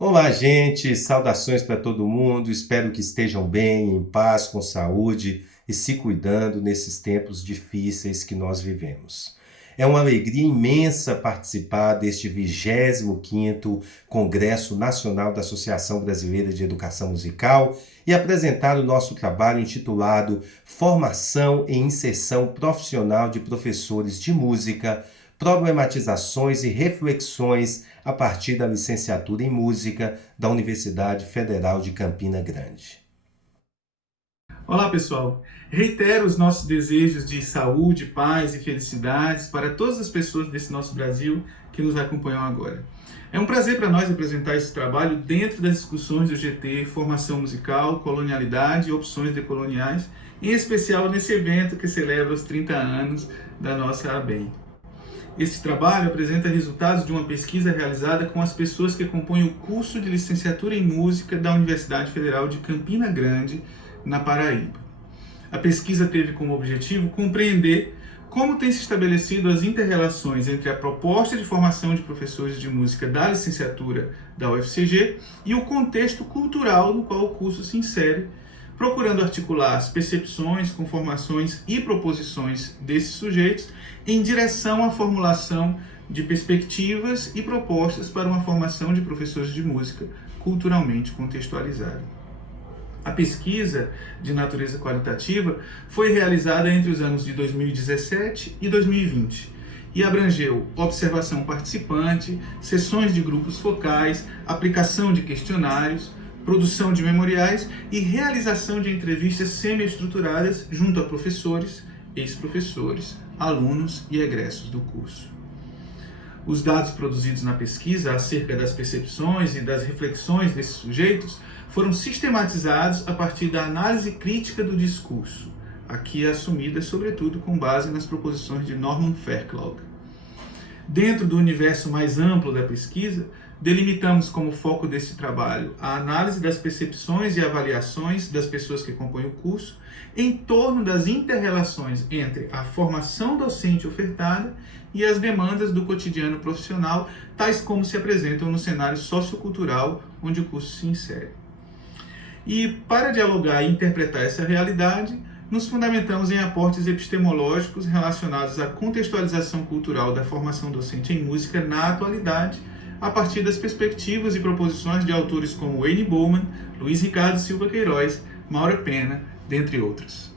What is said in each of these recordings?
Olá, gente! Saudações para todo mundo. Espero que estejam bem, em paz, com saúde e se cuidando nesses tempos difíceis que nós vivemos. É uma alegria imensa participar deste 25º Congresso Nacional da Associação Brasileira de Educação Musical e apresentar o nosso trabalho intitulado Formação e Inserção Profissional de Professores de Música, problematizações e reflexões a partir da licenciatura em música da Universidade Federal de Campina Grande. Olá, pessoal. Reitero os nossos desejos de saúde, paz e felicidades para todas as pessoas desse nosso Brasil que nos acompanham agora. É um prazer para nós apresentar esse trabalho dentro das discussões do GT Formação Musical, Colonialidade e Opções Decoloniais, em especial nesse evento que celebra os 30 anos da nossa ABEM. Este trabalho apresenta resultados de uma pesquisa realizada com as pessoas que compõem o curso de licenciatura em música da Universidade Federal de Campina Grande, na Paraíba. A pesquisa teve como objetivo compreender como têm se estabelecido as inter-relações entre a proposta de formação de professores de música da licenciatura da UFCG e o contexto cultural no qual o curso se insere, procurando articular as percepções, conformações e proposições desses sujeitos em direção à formulação de perspectivas e propostas para uma formação de professores de música culturalmente contextualizada. A pesquisa de natureza qualitativa foi realizada entre os anos de 2017 e 2020 e abrangeu observação participante, sessões de grupos focais, aplicação de questionários, produção de memoriais e realização de entrevistas semi-estruturadas junto a professores, ex-professores, alunos e egressos do curso. Os dados produzidos na pesquisa acerca das percepções e das reflexões desses sujeitos foram sistematizados a partir da análise crítica do discurso, aqui assumida sobretudo com base nas proposições de Norman Fairclough. Dentro do universo mais amplo da pesquisa, delimitamos como foco desse trabalho a análise das percepções e avaliações das pessoas que compõem o curso em torno das inter-relações entre a formação docente ofertada e as demandas do cotidiano profissional, tais como se apresentam no cenário sociocultural onde o curso se insere. E para dialogar e interpretar essa realidade, nos fundamentamos em aportes epistemológicos relacionados à contextualização cultural da formação docente em música na atualidade, a partir das perspectivas e proposições de autores como Wayne Bowman, Luiz Ricardo Silva Queiroz, Maura Pena, dentre outros.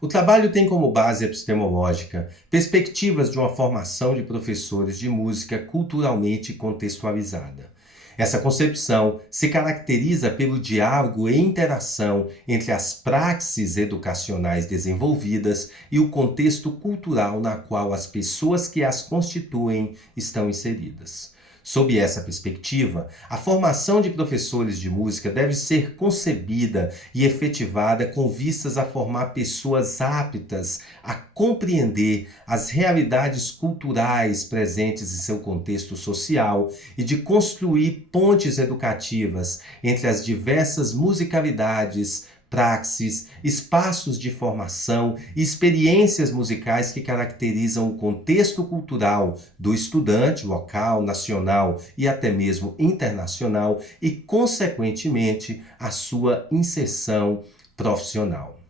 O trabalho tem como base epistemológica perspectivas de uma formação de professores de música culturalmente contextualizada. Essa concepção se caracteriza pelo diálogo e interação entre as praxes educacionais desenvolvidas e o contexto cultural na qual as pessoas que as constituem estão inseridas. Sob essa perspectiva, a formação de professores de música deve ser concebida e efetivada com vistas a formar pessoas aptas a compreender as realidades culturais presentes em seu contexto social e de construir pontes educativas entre as diversas musicalidades, praxes, espaços de formação e experiências musicais que caracterizam o contexto cultural do estudante local, nacional e até mesmo internacional e, consequentemente, a sua inserção profissional.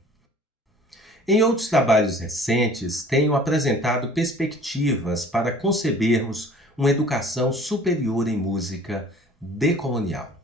Em outros trabalhos recentes, tenho apresentado perspectivas para concebermos uma educação superior em música decolonial.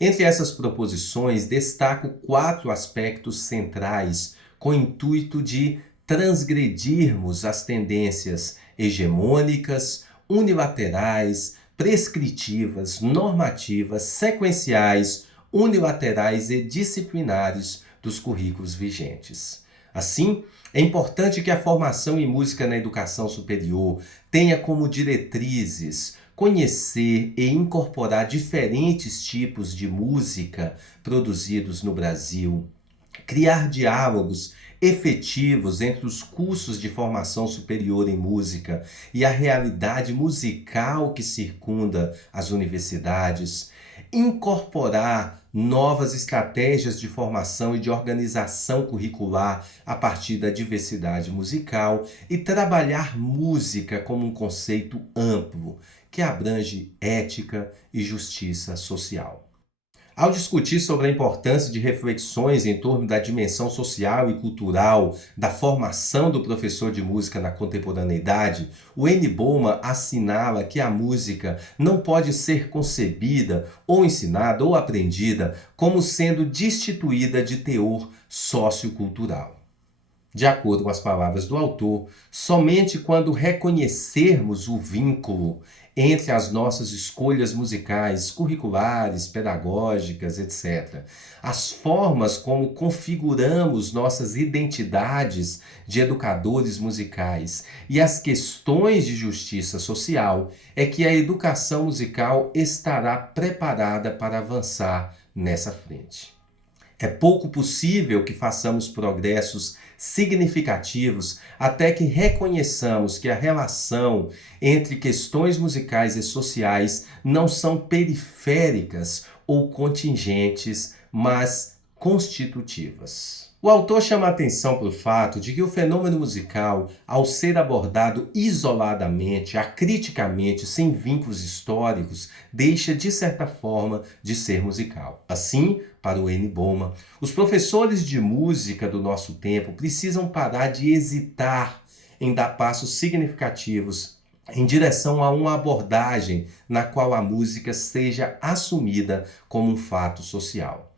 Entre essas proposições, destaco 4 aspectos centrais com o intuito de transgredirmos as tendências hegemônicas, unilaterais, prescritivas, normativas, sequenciais, unilaterais e disciplinares dos currículos vigentes. Assim, é importante que a formação em música na educação superior tenha como diretrizes conhecer e incorporar diferentes tipos de música produzidos no Brasil, criar diálogos efetivos entre os cursos de formação superior em música e a realidade musical que circunda as universidades, incorporar novas estratégias de formação e de organização curricular a partir da diversidade musical e trabalhar música como um conceito amplo que abrange ética e justiça social. Ao discutir sobre a importância de reflexões em torno da dimensão social e cultural da formação do professor de música na contemporaneidade, o N. Bowman assinala que a música não pode ser concebida ou ensinada ou aprendida como sendo destituída de teor sociocultural. De acordo com as palavras do autor, somente quando reconhecermos o vínculo entre as nossas escolhas musicais, curriculares, pedagógicas, etc., as formas como configuramos nossas identidades de educadores musicais e as questões de justiça social, é que a educação musical estará preparada para avançar nessa frente. É pouco possível que façamos progressos significativos até que reconheçamos que a relação entre questões musicais e sociais não são periféricas ou contingentes, mas constitutivas. O autor chama a atenção para o fato de que o fenômeno musical, ao ser abordado isoladamente, acriticamente, sem vínculos históricos, deixa, de certa forma, de ser musical. Assim, para o N. Bowman, os professores de música do nosso tempo precisam parar de hesitar em dar passos significativos em direção a uma abordagem na qual a música seja assumida como um fato social.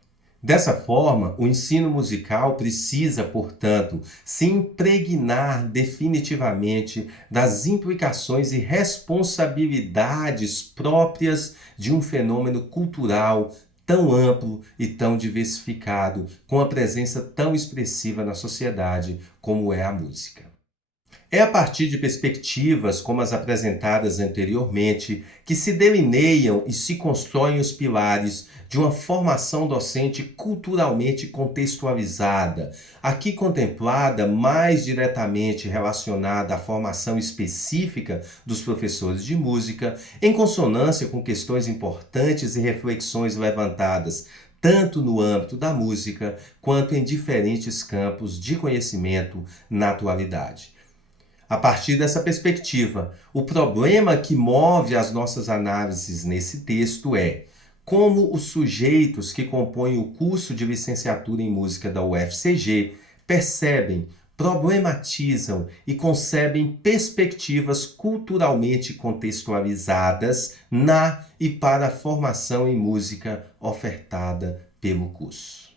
Dessa forma, o ensino musical precisa, portanto, se impregnar definitivamente das implicações e responsabilidades próprias de um fenômeno cultural tão amplo e tão diversificado, com a presença tão expressiva na sociedade como é a música. É a partir de perspectivas como as apresentadas anteriormente que se delineiam e se constroem os pilares de uma formação docente culturalmente contextualizada, aqui contemplada mais diretamente relacionada à formação específica dos professores de música, em consonância com questões importantes e reflexões levantadas tanto no âmbito da música quanto em diferentes campos de conhecimento na atualidade. A partir dessa perspectiva, o problema que move as nossas análises nesse texto é como os sujeitos que compõem o curso de licenciatura em música da UFCG percebem, problematizam e concebem perspectivas culturalmente contextualizadas na e para a formação em música ofertada pelo curso.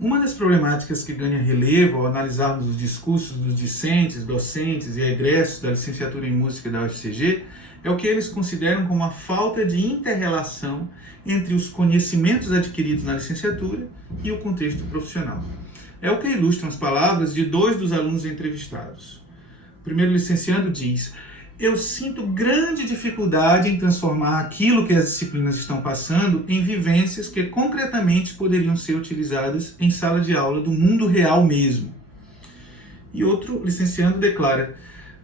Uma das problemáticas que ganha relevo ao analisarmos os discursos dos discentes, docentes e egressos da licenciatura em música da UFCG é o que eles consideram como a falta de inter-relação entre os conhecimentos adquiridos na licenciatura e o contexto profissional. É o que ilustram as palavras de dois dos alunos entrevistados. O primeiro licenciando diz: eu sinto grande dificuldade em transformar aquilo que as disciplinas estão passando em vivências que concretamente poderiam ser utilizadas em sala de aula do mundo real mesmo. E outro licenciando declara: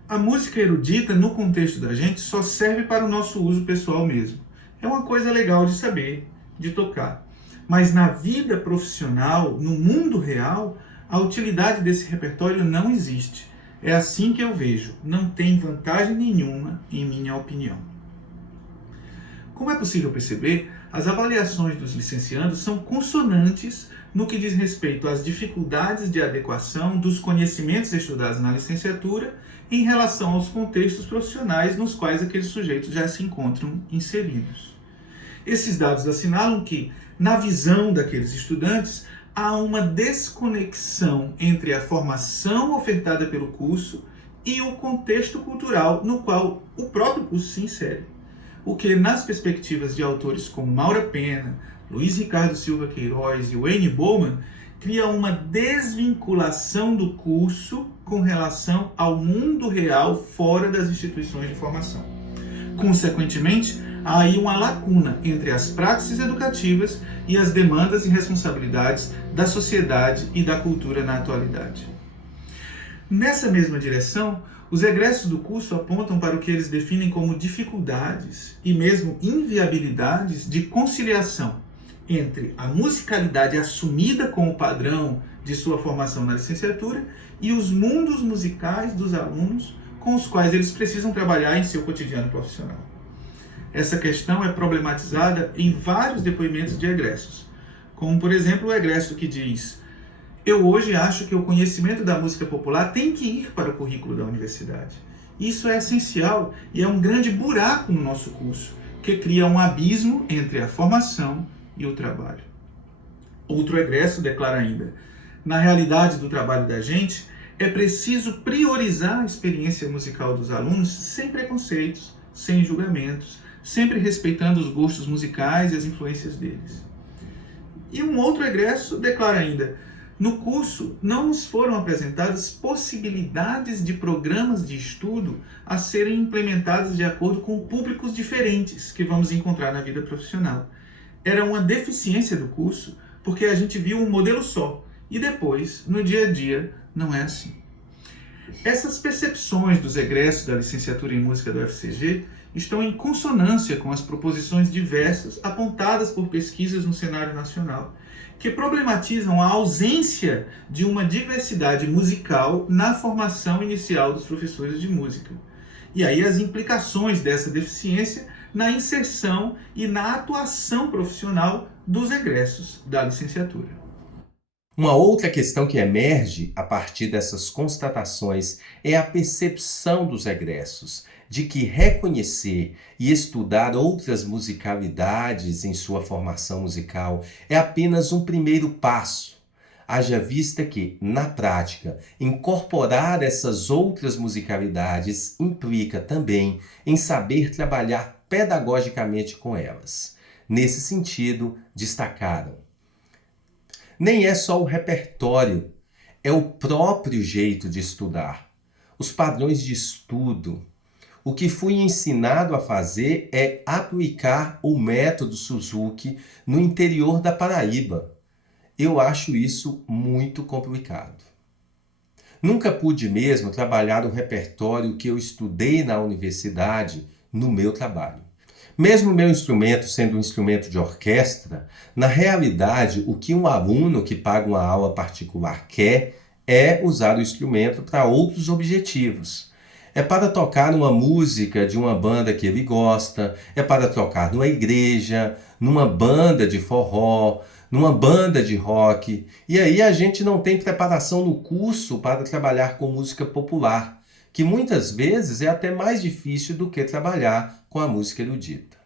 a música erudita no contexto da gente só serve para o nosso uso pessoal mesmo. É uma coisa legal de saber, de tocar. Mas na vida profissional, no mundo real, a utilidade desse repertório não existe. É assim que eu vejo, não tem vantagem nenhuma, em minha opinião. Como é possível perceber, as avaliações dos licenciandos são consonantes no que diz respeito às dificuldades de adequação dos conhecimentos estudados na licenciatura em relação aos contextos profissionais nos quais aqueles sujeitos já se encontram inseridos. Esses dados assinalam que, na visão daqueles estudantes, há uma desconexão entre a formação ofertada pelo curso e o contexto cultural no qual o próprio curso se insere. O que, nas perspectivas de autores como Maura Pena, Luiz Ricardo Silva Queiroz e N. Bowman, cria uma desvinculação do curso com relação ao mundo real fora das instituições de formação. Consequentemente, há aí uma lacuna entre as práticas educativas e as demandas e responsabilidades da sociedade e da cultura na atualidade. Nessa mesma direção, os egressos do curso apontam para o que eles definem como dificuldades e mesmo inviabilidades de conciliação entre a musicalidade assumida como padrão de sua formação na licenciatura e os mundos musicais dos alunos com os quais eles precisam trabalhar em seu cotidiano profissional. Essa questão é problematizada em vários depoimentos de egressos, como, por exemplo, o egresso que diz: eu hoje acho que o conhecimento da música popular tem que ir para o currículo da universidade. Isso é essencial e é um grande buraco no nosso curso, que cria um abismo entre a formação e o trabalho. Outro egresso declara ainda: na realidade do trabalho da gente, é preciso priorizar a experiência musical dos alunos sem preconceitos, sem julgamentos, sempre respeitando os gostos musicais e as influências deles. E um outro egresso declara ainda: no curso não nos foram apresentadas possibilidades de programas de estudo a serem implementados de acordo com públicos diferentes que vamos encontrar na vida profissional. Era uma deficiência do curso porque a gente viu um modelo só e depois, no dia a dia, não é assim. Essas percepções dos egressos da licenciatura em música do UFCG estão em consonância com as proposições diversas apontadas por pesquisas no cenário nacional, que problematizam a ausência de uma diversidade musical na formação inicial dos professores de música. E aí as implicações dessa deficiência na inserção e na atuação profissional dos egressos da licenciatura. Uma outra questão que emerge a partir dessas constatações é a percepção dos egressos de que reconhecer e estudar outras musicalidades em sua formação musical é apenas um primeiro passo, haja vista que, na prática, incorporar essas outras musicalidades implica também em saber trabalhar pedagogicamente com elas. Nesse sentido, destacaram: nem é só o repertório, é o próprio jeito de estudar, os padrões de estudo. O que fui ensinado a fazer é aplicar o método Suzuki no interior da Paraíba. Eu acho isso muito complicado. Nunca pude mesmo trabalhar o repertório que eu estudei na universidade no meu trabalho. Mesmo meu instrumento sendo um instrumento de orquestra, na realidade o que um aluno que paga uma aula particular quer é usar o instrumento para outros objetivos. É para tocar uma música de uma banda que ele gosta, é para tocar numa igreja, numa banda de forró, numa banda de rock. E aí a gente não tem preparação no curso para trabalhar com música popular, que muitas vezes é até mais difícil do que trabalhar com a música erudita.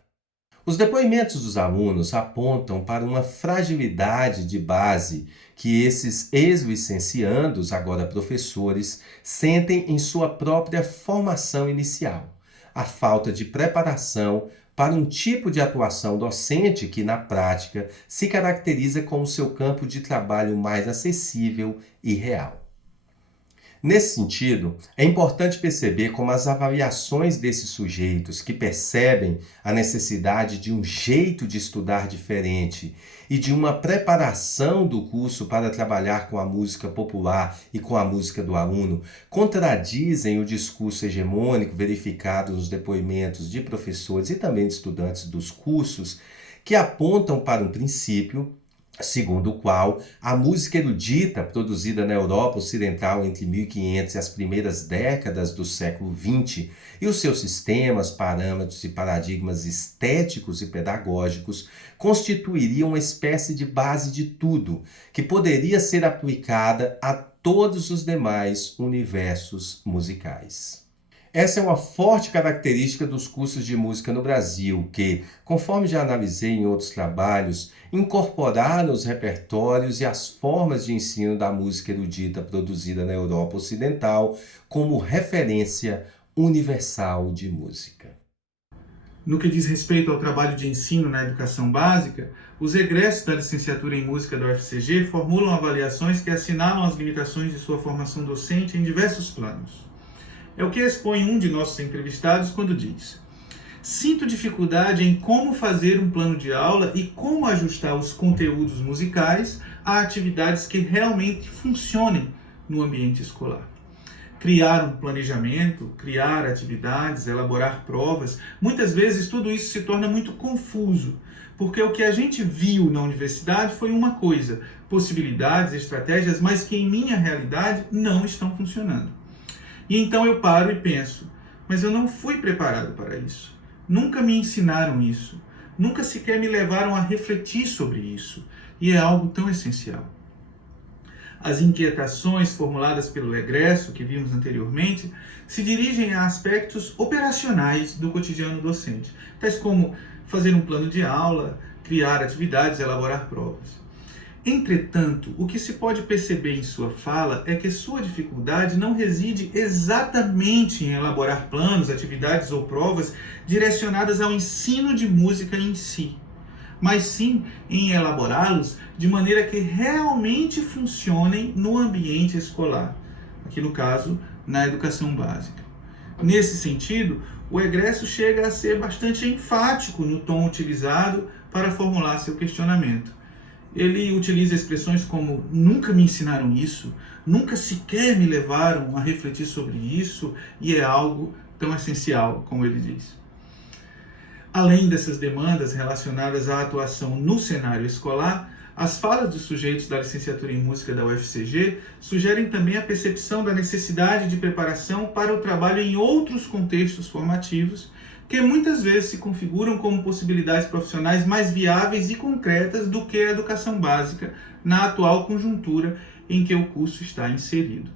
Os depoimentos dos alunos apontam para uma fragilidade de base que esses ex-licenciandos, agora professores, sentem em sua própria formação inicial. A falta de preparação para um tipo de atuação docente que, na prática, se caracteriza como seu campo de trabalho mais acessível e real. Nesse sentido, é importante perceber como as avaliações desses sujeitos que percebem a necessidade de um jeito de estudar diferente e de uma preparação do curso para trabalhar com a música popular e com a música do aluno contradizem o discurso hegemônico verificado nos depoimentos de professores e também de estudantes dos cursos, que apontam para um princípio segundo o qual a música erudita produzida na Europa Ocidental entre 1500 e as primeiras décadas do século XX e os seus sistemas, parâmetros e paradigmas estéticos e pedagógicos constituiriam uma espécie de base de tudo que poderia ser aplicada a todos os demais universos musicais. Essa é uma forte característica dos cursos de música no Brasil, que, conforme já analisei em outros trabalhos, incorporaram os repertórios e as formas de ensino da música erudita produzida na Europa Ocidental como referência universal de música. No que diz respeito ao trabalho de ensino na educação básica, os egressos da licenciatura em música da UFCG formulam avaliações que assinalam as limitações de sua formação docente em diversos planos. É o que expõe um de nossos entrevistados quando diz: sinto dificuldade em como fazer um plano de aula e como ajustar os conteúdos musicais a atividades que realmente funcionem no ambiente escolar. Criar um planejamento, criar atividades, elaborar provas, muitas vezes tudo isso se torna muito confuso, porque o que a gente viu na universidade foi uma coisa, possibilidades, estratégias, mas que em minha realidade não estão funcionando. E então eu paro e penso, mas eu não fui preparado para isso. Nunca me ensinaram isso. Nunca sequer me levaram a refletir sobre isso. E é algo tão essencial. As inquietações formuladas pelo egresso, que vimos anteriormente, se dirigem a aspectos operacionais do cotidiano docente, tais como fazer um plano de aula, criar atividades, elaborar provas. Entretanto, o que se pode perceber em sua fala é que sua dificuldade não reside exatamente em elaborar planos, atividades ou provas direcionadas ao ensino de música em si, mas sim em elaborá-los de maneira que realmente funcionem no ambiente escolar, aqui no caso, na educação básica. Nesse sentido, o egresso chega a ser bastante enfático no tom utilizado para formular seu questionamento. Ele utiliza expressões como nunca me ensinaram isso, nunca sequer me levaram a refletir sobre isso, e é algo tão essencial, como ele diz. Além dessas demandas relacionadas à atuação no cenário escolar, as falas dos sujeitos da licenciatura em música da UFCG sugerem também a percepção da necessidade de preparação para o trabalho em outros contextos formativos, que muitas vezes se configuram como possibilidades profissionais mais viáveis e concretas do que a educação básica na atual conjuntura em que o curso está inserido.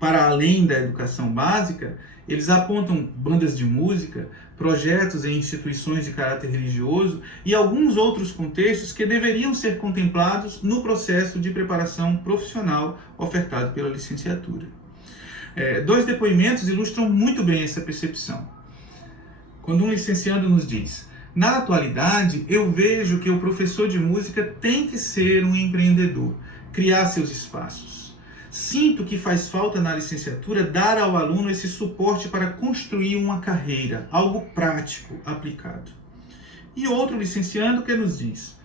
Para além da educação básica, eles apontam bandas de música, projetos em instituições de caráter religioso e alguns outros contextos que deveriam ser contemplados no processo de preparação profissional ofertado pela licenciatura. Dois depoimentos ilustram muito bem essa percepção. Quando um licenciando nos diz: na atualidade, eu vejo que o professor de música tem que ser um empreendedor, criar seus espaços. Sinto que faz falta na licenciatura dar ao aluno esse suporte para construir uma carreira, algo prático, aplicado. E outro licenciando que nos diz: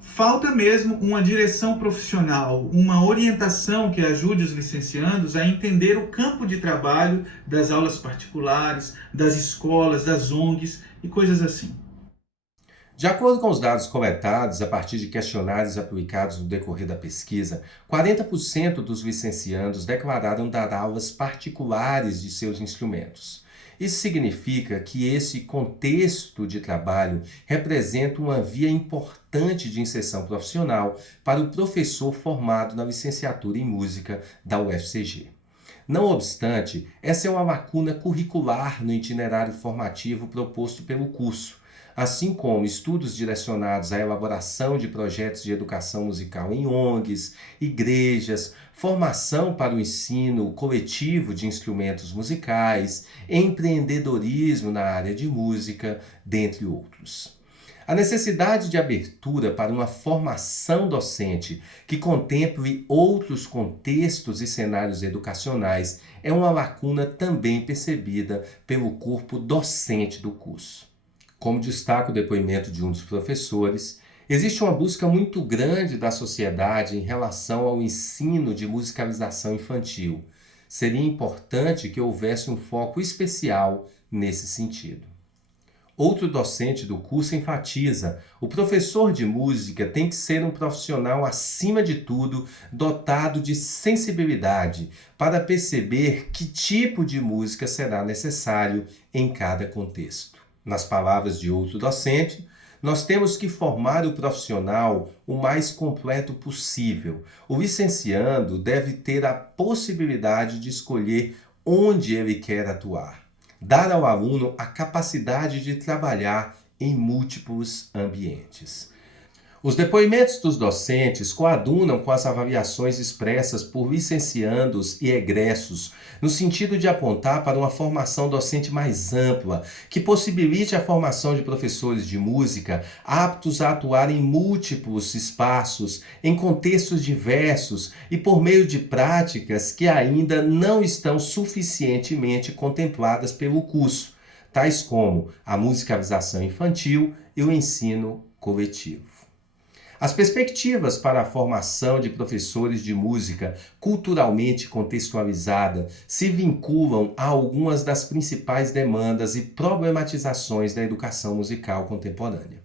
falta mesmo uma direção profissional, uma orientação que ajude os licenciandos a entender o campo de trabalho das aulas particulares, das escolas, das ONGs e coisas assim. De acordo com os dados coletados a partir de questionários aplicados no decorrer da pesquisa, 40% dos licenciandos declararam dar aulas particulares de seus instrumentos. Isso significa que esse contexto de trabalho representa uma via importante de inserção profissional para o professor formado na licenciatura em música da UFCG. Não obstante, essa é uma lacuna curricular no itinerário formativo proposto pelo curso, assim como estudos direcionados à elaboração de projetos de educação musical em ONGs, igrejas, formação para o ensino coletivo de instrumentos musicais, empreendedorismo na área de música, dentre outros. A necessidade de abertura para uma formação docente que contemple outros contextos e cenários educacionais é uma lacuna também percebida pelo corpo docente do curso. Como destaca o depoimento de um dos professores, existe uma busca muito grande da sociedade em relação ao ensino de musicalização infantil. Seria importante que houvesse um foco especial nesse sentido. Outro docente do curso enfatiza: o professor de música tem que ser um profissional, acima de tudo, dotado de sensibilidade para perceber que tipo de música será necessário em cada contexto. Nas palavras de outro docente, nós temos que formar o profissional o mais completo possível. O licenciando deve ter a possibilidade de escolher onde ele quer atuar. Dar ao aluno a capacidade de trabalhar em múltiplos ambientes. Os depoimentos dos docentes coadunam com as avaliações expressas por licenciandos e egressos, no sentido de apontar para uma formação docente mais ampla, que possibilite a formação de professores de música aptos a atuar em múltiplos espaços, em contextos diversos e por meio de práticas que ainda não estão suficientemente contempladas pelo curso, tais como a musicalização infantil e o ensino coletivo. As perspectivas para a formação de professores de música culturalmente contextualizada se vinculam a algumas das principais demandas e problematizações da educação musical contemporânea.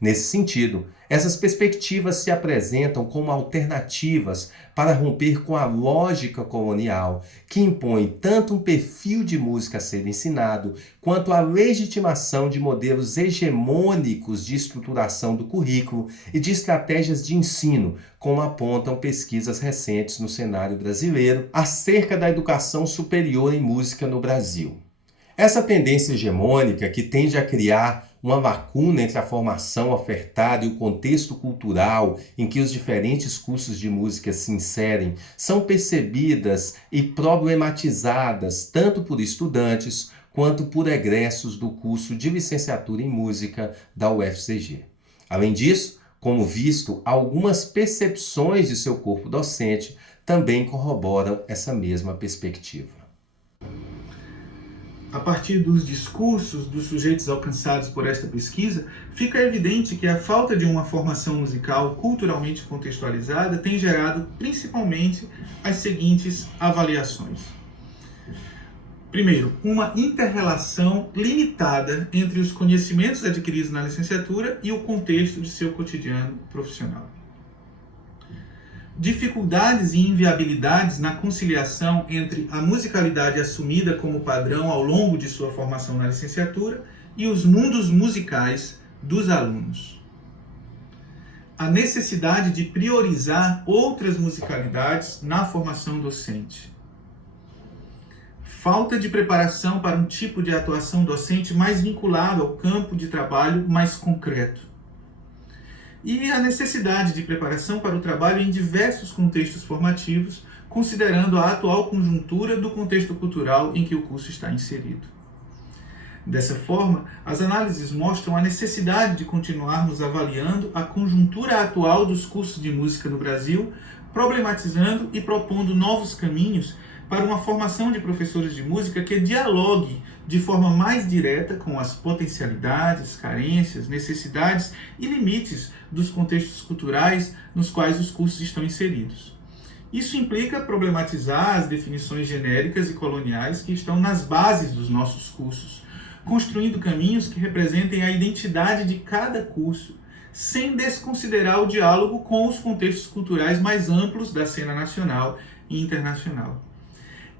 Nesse sentido, essas perspectivas se apresentam como alternativas para romper com a lógica colonial, que impõe tanto um perfil de música a ser ensinado, quanto a legitimação de modelos hegemônicos de estruturação do currículo e de estratégias de ensino, como apontam pesquisas recentes no cenário brasileiro acerca da educação superior em música no Brasil. Essa tendência hegemônica, que tende a criar uma lacuna entre a formação ofertada e o contexto cultural em que os diferentes cursos de música se inserem, são percebidas e problematizadas tanto por estudantes quanto por egressos do curso de licenciatura em música da UFCG. Além disso, como visto, algumas percepções de seu corpo docente também corroboram essa mesma perspectiva. A partir dos discursos dos sujeitos alcançados por esta pesquisa, fica evidente que a falta de uma formação musical culturalmente contextualizada tem gerado principalmente as seguintes avaliações. Primeiro, uma inter-relação limitada entre os conhecimentos adquiridos na licenciatura e o contexto de seu cotidiano profissional. Dificuldades e inviabilidades na conciliação entre a musicalidade assumida como padrão ao longo de sua formação na licenciatura e os mundos musicais dos alunos. A necessidade de priorizar outras musicalidades na formação docente. Falta de preparação para um tipo de atuação docente mais vinculado ao campo de trabalho mais concreto. E a necessidade de preparação para o trabalho em diversos contextos formativos, considerando a atual conjuntura do contexto cultural em que o curso está inserido. Dessa forma, as análises mostram a necessidade de continuarmos avaliando a conjuntura atual dos cursos de música no Brasil, problematizando e propondo novos caminhos para uma formação de professores de música que dialogue de forma mais direta com as potencialidades, carências, necessidades e limites dos contextos culturais nos quais os cursos estão inseridos. Isso implica problematizar as definições genéricas e coloniais que estão nas bases dos nossos cursos, construindo caminhos que representem a identidade de cada curso, sem desconsiderar o diálogo com os contextos culturais mais amplos da cena nacional e internacional.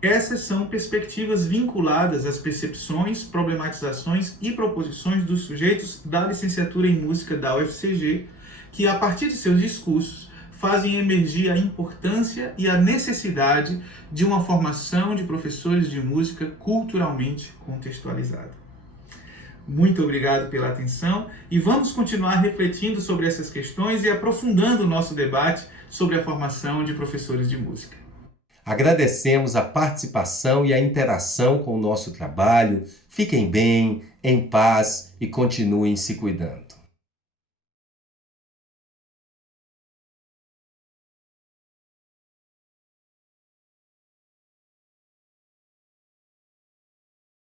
Essas são perspectivas vinculadas às percepções, problematizações e proposições dos sujeitos da licenciatura em música da UFCG, que, a partir de seus discursos, fazem emergir a importância e a necessidade de uma formação de professores de música culturalmente contextualizada. Muito obrigado pela atenção e vamos continuar refletindo sobre essas questões e aprofundando o nosso debate sobre a formação de professores de música. Agradecemos a participação e a interação com o nosso trabalho. Fiquem bem, em paz e continuem se cuidando.